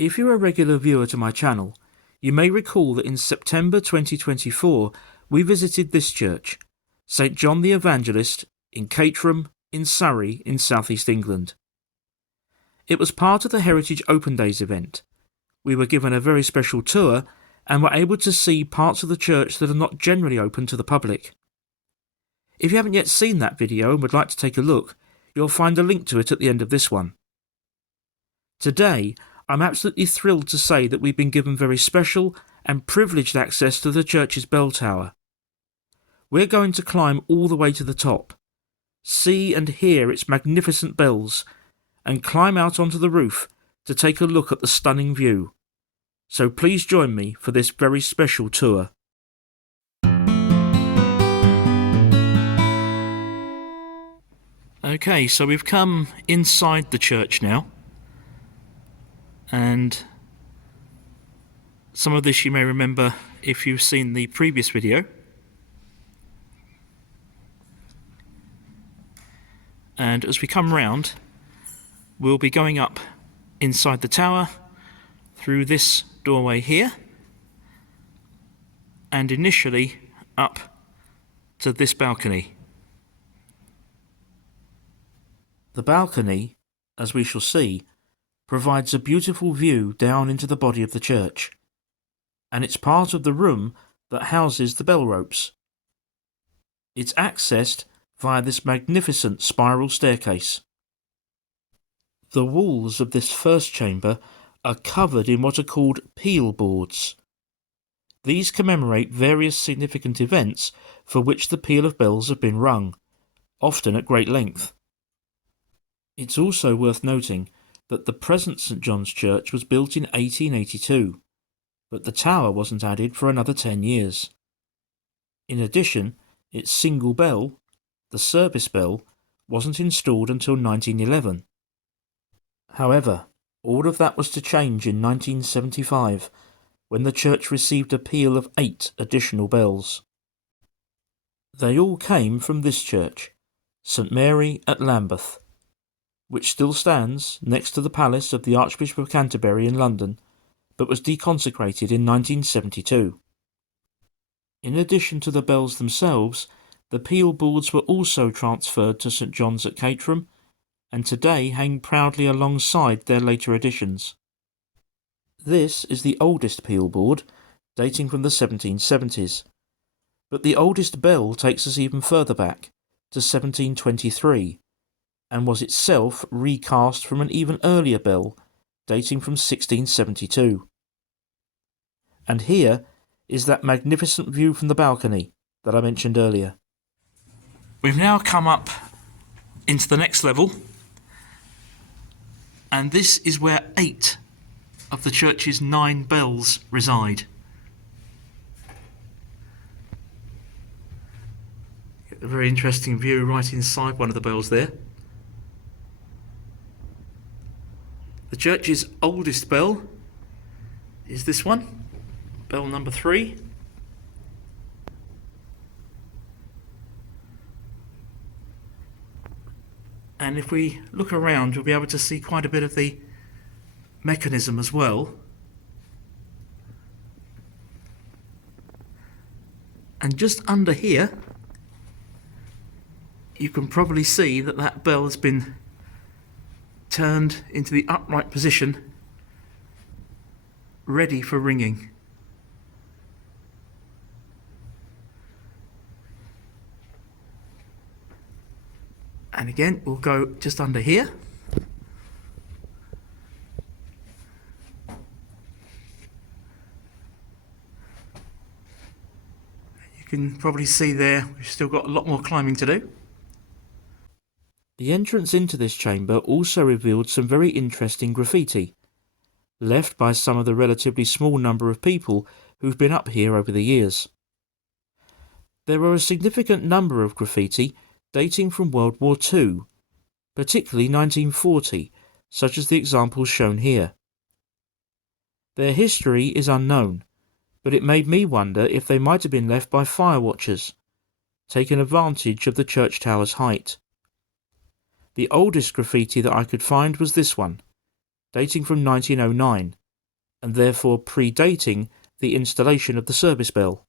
If you're a regular viewer to my channel, you may recall that in September 2024 we visited this church, St John the Evangelist, in Caterham, in Surrey, in southeast England. It was part of the Heritage Open Days event. We were given a very special tour and were able to see parts of the church that are not generally open to the public. If you haven't yet seen that video and would like to take a look, you'll find a link to it at the end of this one. Today, I'm absolutely thrilled to say that we've been given very special and privileged access to the church's bell tower. We're going to climb all the way to the top, see and hear its magnificent bells, and climb out onto the roof to take a look at the stunning view. So please join me for this very special tour. Okay, so we've come inside the church now, and some of this you may remember if you've seen the previous video. And as we come round, we'll be going up inside the tower through this doorway here, and initially up to this balcony. The balcony, as we shall see, provides a beautiful view down into the body of the church, and it's part of the room that houses the bell ropes. It's accessed via this magnificent spiral staircase. The walls of this first chamber are covered in what are called peal boards. These commemorate various significant events for which the peal of bells have been rung, often at great length. It's also worth noting that the present St John's Church was built in 1882, but the tower wasn't added for another 10 years. In addition, its single bell, the service bell, wasn't installed until 1911. However, all of that was to change in 1975, when the church received a peal of 8 additional bells. They all came from this church, St Mary at Lambeth, which still stands next to the palace of the Archbishop of Canterbury in London, but was deconsecrated in 1972. In addition to the bells themselves, the peal boards were also transferred to St John's at Caterham, and today hang proudly alongside their later additions. This is the oldest peal board, dating from the 1770s, but the oldest bell takes us even further back, to 1723, and was itself recast from an even earlier bell, dating from 1672. And here is that magnificent view from the balcony that I mentioned earlier. We've now come up into the next level, and this is where 8 of the church's 9 bells reside. Get a very interesting view right inside one of the bells there. The church's oldest bell is this one, bell number 3. And if we look around, we'll be able to see quite a bit of the mechanism as well. And just under here, you can probably see that that bell has been turned into the upright position, ready for ringing. And again, we'll go just under here. You can probably see there, we've still got a lot more climbing to do. The entrance into this chamber also revealed some very interesting graffiti, left by some of the relatively small number of people who've been up here over the years. There are a significant number of graffiti dating from World War II, particularly 1940, such as the examples shown here. Their history is unknown, but it made me wonder if they might have been left by fire watchers, taking advantage of the church tower's height. The oldest graffiti that I could find was this one, dating from 1909, and therefore predating the installation of the service bell.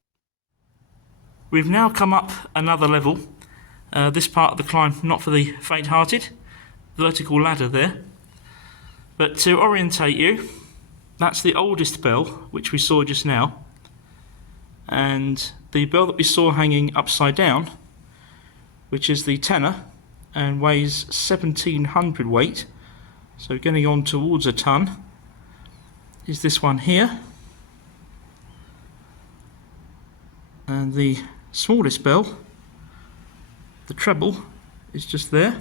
We've now come up another level. This part of the climb not for the faint-hearted, vertical ladder there. But to orientate you, that's the oldest bell, which we saw just now. And the bell that we saw hanging upside down, which is the tenor, and weighs 1,700 weight, so getting on towards a ton, is this one here. And the smallest bell, the treble, is just there.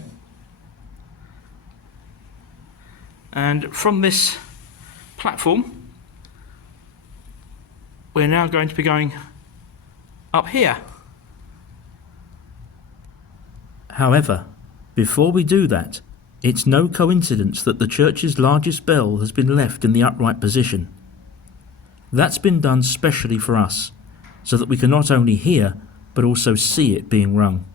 And from this platform, we're now going to be going up here. However, before we do that, it's no coincidence that the church's largest bell has been left in the upright position. That's been done specially for us, so that we can not only hear, but also see it being rung.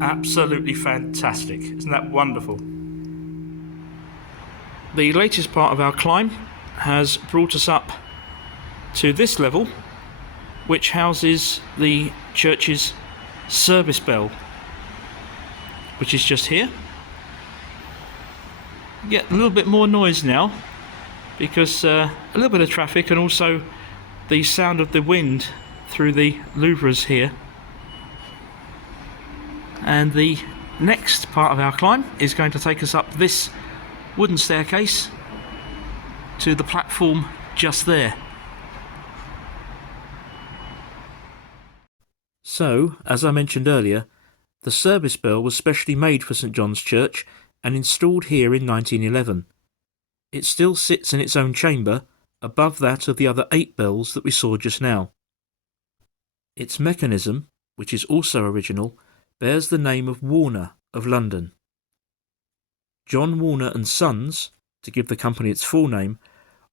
Absolutely fantastic. Isn't that wonderful? The latest part of our climb has brought us up to this level, which houses the church's service bell, which is just here. You get a little bit more noise now because a little bit of traffic and also the sound of the wind through the louvres here. And the next part of our climb is going to take us up this wooden staircase to the platform just there. So, as I mentioned earlier, the service bell was specially made for St John's Church and installed here in 1911. It still sits in its own chamber above that of the other 8 bells that we saw just now. Its mechanism, which is also original, bears the name of Warner of London. John Warner and Sons, to give the company its full name,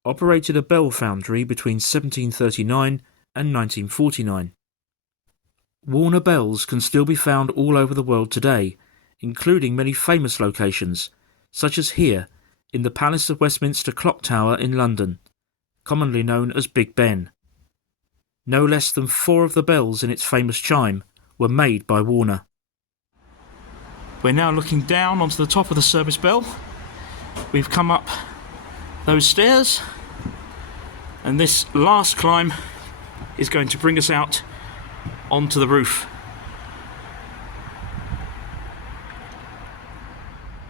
operated a bell foundry between 1739 and 1949. Warner bells can still be found all over the world today, including many famous locations, such as here in the Palace of Westminster Clock Tower in London, commonly known as Big Ben. No less than 4 of the bells in its famous chime were made by Warner. We're now looking down onto the top of the service bell. We've come up those stairs, and this last climb is going to bring us out onto the roof.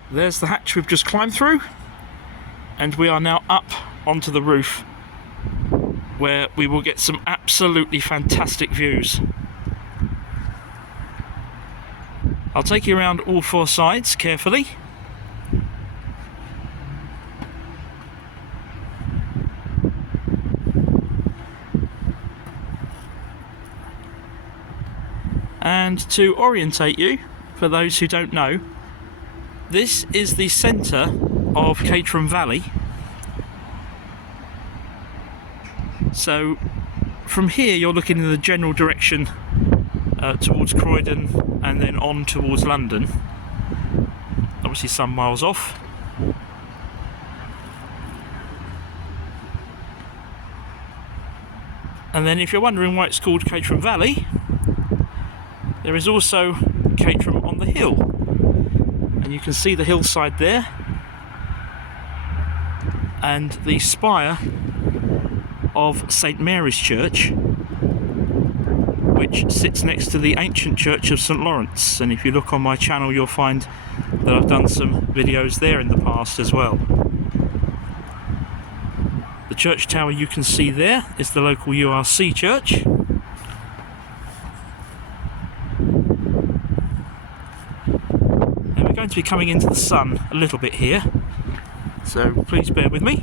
There's the hatch we've just climbed through, and we are now up onto the roof, where we will get some absolutely fantastic views. I'll take you around all 4 sides carefully. And to orientate you, for those who don't know, this is the centre of Caterham Valley. So from here you're looking in the general direction towards Croydon and then on towards London, obviously some miles off. And then if you're wondering why it's called Caterham Valley, there is also Caterham on the hill, and you can see the hillside there and the spire of St Mary's Church, which sits next to the ancient church of St Lawrence. And if you look on my channel, you'll find that I've done some videos there in the past as well. The church tower you can see there is the local URC church. And we're going to be coming into the sun a little bit here, so please bear with me.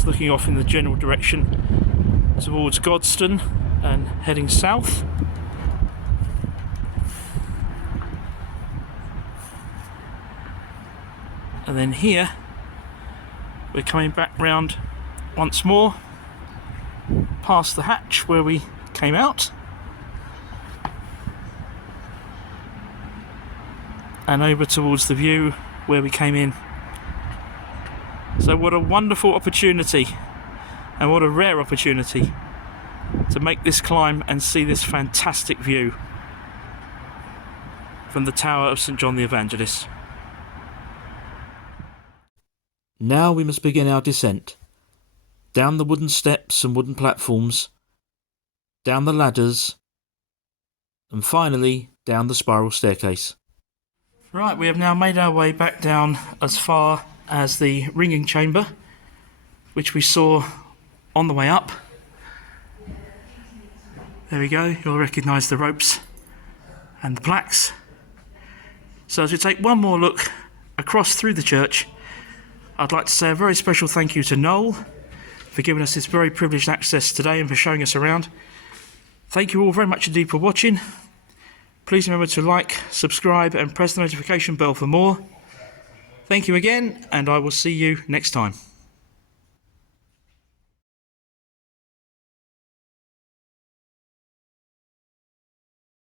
That's looking off in the general direction towards Godstone and heading south. And then here we're coming back round once more past the hatch where we came out and over towards the view where we came in. So what a wonderful opportunity, and what a rare opportunity to make this climb and see this fantastic view from the tower of St John the Evangelist. Now we must begin our descent. Down the wooden steps and wooden platforms, down the ladders, and finally down the spiral staircase. Right, we have now made our way back down as far as the ringing chamber, which we saw on the way up. There we go, you'll recognise the ropes and the plaques. So as we take one more look across through the church, I'd like to say a very special thank you to Noel for giving us this very privileged access today and for showing us around. Thank you all very much indeed for watching. Please remember to like, subscribe and press the notification bell for more. Thank you again, and I will see you next time.